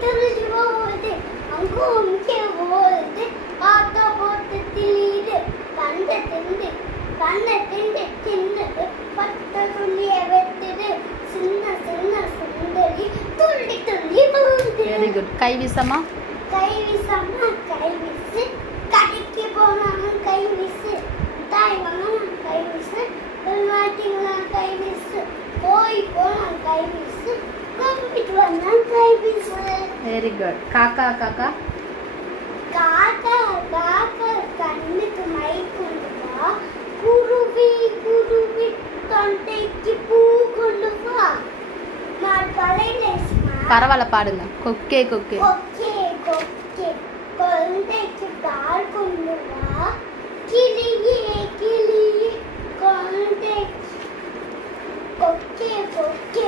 துள்ளி போகுது அங்கும் இங்கே போகுது ஆட்டோ போட்டு திரியுது கண்ணை திண்டு தின்னுது பட்ட துள்ளிய வெட்டுது சின்ன சின்ன சுந்தரி துள்ளி துள்ளி போகுது. Very good. கை வீசமா? கை வீசமா கை வீசு கடைக்கு போனாலும் கை வீசு தாய் வாங்கினா கை வீசு விளையாட்டிங்களா கை வீசு போய் போனா கை வீசு கூப்பிட்டு வந்தா கை வீசு. Very good. காக்கா காக்கா? காக்கா காக்கா கண்ணுக்கு மை கொண்டு வா குருவி குருவி தொண்டைக்கு பூ கொண்டு வா. நான் பழைய பரவாயில்ல பாடுங்க. கொக்கே கொக்கே. கொக்கே கொக்கே குழந்தைக்கு பால் கொண்டு வா கிளியே கிளியே குழந்தைக்கு கொக்கே கொக்கே